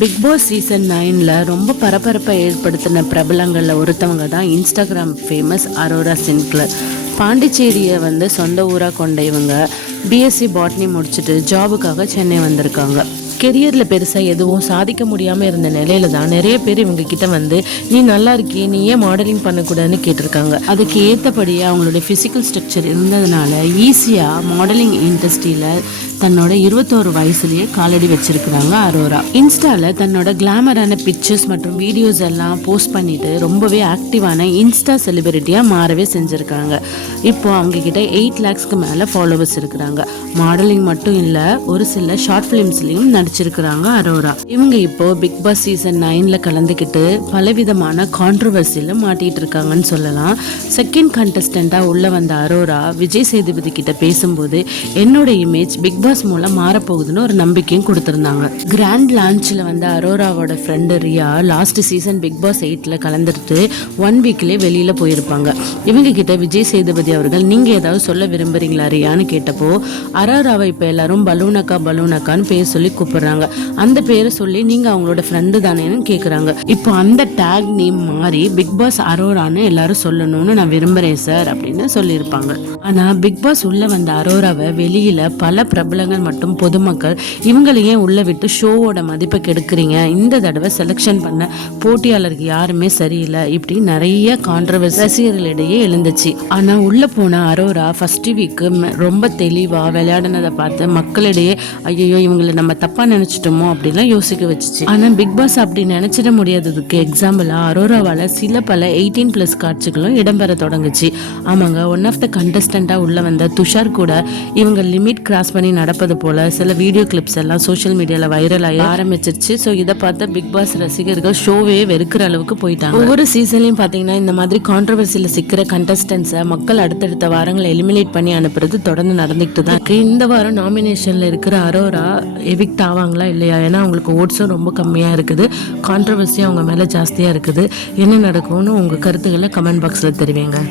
Big Boss season நைனில் ரொம்ப பரபரப்பை ஏற்படுத்தின பிரபலங்களில் ஒருத்தவங்க தான் இன்ஸ்டாகிராம் ஃபேமஸ் அரோரா சின்க்லர் பாண்டிச்சேரியை வந்து சொந்த ஊராக கொண்ட இவங்க பிஎஸ்சி பாட்னி முடிச்சுட்டு ஜாபுக்காக சென்னை வந்திருக்காங்க. கெரியரில் பெருசாக எதுவும் சாதிக்க முடியாமல் இருந்த நிலையில தான் நிறைய பேர் இவங்க கிட்ட வந்து நீ நல்லா இருக்கியே நீ ஏன் மாடலிங் பண்ணக்கூடாதுன்னு கேட்டிருக்காங்க. அதுக்கு ஏற்றபடியே அவங்களுடைய ஃபிசிக்கல் ஸ்ட்ரக்சர் இருந்ததுனால ஈஸியாக மாடலிங் இண்டஸ்ட்ரியில் தன்னோட இருபத்தோரு வயசுலேயே காலடி வச்சிருக்கிறாங்க அரோரா. இன்ஸ்டாவில் தன்னோட கிளாமரான பிக்சர்ஸ் மற்றும் வீடியோஸ் எல்லாம் போஸ்ட் பண்ணிட்டு ரொம்பவே ஆக்டிவான இன்ஸ்டா செலிபிரிட்டியாக மாறவே செஞ்சுருக்காங்க. இப்போ அவங்க கிட்ட எயிட் லேக்ஸ்க்கு மேலே ஃபாலோவர்ஸ் இருக்கிறாங்க. மாடலிங் மட்டும் இல்லை ஒரு சில ஷார்ட் ஃபிலிம்ஸ்லையும் நடிச்சிருக்கிறாங்க அரோரா. இவங்க இப்போ பிக் பாஸ் சீசன் நைன்ல கலந்துக்கிட்டு பலவிதமான கான்ட்ரவர்சியில மாட்டிட்டு இருக்காங்கன்னு சொல்லலாம். செகண்ட் கண்டஸ்டண்டா உள்ள வந்த அரோரா விஜய் சேதுபதி கிட்ட பேசும்போது என்னோட இமேஜ் பிக் பாஸ் மூலம் மாறப்போகுதுன்னு ஒரு நம்பிக்கையும் கொடுத்திருந்தாங்க. கிராண்ட் லான்ச்ல வந்த அரோராவோட friend Riya last season Bigg Boss எயிட்ல கலந்துட்டு ஒன் வீக்லயே வெளியில போயிருப்பாங்க. இவங்க கிட்ட விஜய் சேதுபதி அவர்கள் நீங்க ஏதாவது சொல்ல விரும்புறீங்களா ரியான்னு கேட்டப்போ அரோராவை இப்ப எல்லாரும் பலூனக்கா பலூனக்கான்னு பேர் சொல்லி கூப்பிடுறாங்க. அந்த பேரை சொல்லி நீங்க அவங்களோட ஃப்ரெண்டு தானேன்னு கேக்குறாங்க. இப்போ அந்த டேக் நேம் மாறி பிக் பாஸ் அரோரான்னு எல்லாரும் சொல்லணும்னு நான் விரும்புறேன் சார் அப்படின்னு சொல்லியிருப்பாங்க. ஆனா பிக் பாஸ் உள்ள வந்த அரோராவை வெளியில பல பிரபலங்கள் மற்றும் பொதுமக்கள் இவங்களையே உள்ள விட்டு ஷோவோட மதிப்பை கெடுக்குறீங்க. இந்த தடவை செலெக்ஷன் பண்ண போட்டியாளருக்கு யாருமே சரியில்லை இப்படி நிறைய கான்ட்ரவர்சி ரசிகர்களிடையே எழுந்துச்சு. ஆனா உள்ள போன அரோரா ஃபர்ஸ்ட் வீக்கு ரொம்ப தெளிவா விளையாடினதை பார்த்து மக்களிடையே ஐயோ இவங்களை நம்ம தப்பா நினைச்சிட்டோமோ அப்படிலாம் யோசிக்க வச்சுச்சு. ஆனா பிக் பாஸ் அப்படி நினைச்சிட முடியாததுக்கு எக்ஸாம்பிளா அரோராவால சில பல எயிட்டீன் பிளஸ் காட்சிகளும் இடம்பெற தொடங்குச்சு. ஆமாங்க ஒன் ஆஃப் த கண்டஸ்டண்டா உள்ள வந்த துஷார் கூட இவங்க லிமிட் கிராஸ் பண்ணி நடப்பது போல சில வீடியோ கிளிப்ஸ் எல்லாம் சோஷியல் மீடியால வைரல் ஆகி ஆரம்பிச்சிருச்சு. ஸோ இதை பார்த்த பிக் பாஸ் ரசிகர்கள் ஷோவே வெறுக்கிற அளவுக்கு போயிட்டாங்க. ஒவ்வொரு சீசன்லயும் பாத்தீங்கன்னா இந்த மாதிரி கான்ட்ரவர்சியில சிக்கிற கண்டஸ்டன்ஸை மக்கள் அடுத்தடுத்த வாரங்களை எலிமினேட் பண்ணி அனுப்புறது தொடர்ந்து நடந்துகிட்டு தான் இந்த வாரம் நாமினேஷன்ல இருக்கிற அரோரா எவிக்ட் பண்ணுவாங்களா இல்லையா? ஏன்னா அவங்களுக்கு ஓட்ஸும் ரொம்ப கம்மியாக இருக்குது. கான்ட்ரவர்சியும் அவங்க மேலே ஜாஸ்தியாக இருக்குது. என்ன நடக்கும்னு உங்கள் கருத்துக்களை கமெண்ட் பாக்ஸில் தெரிவிங்க.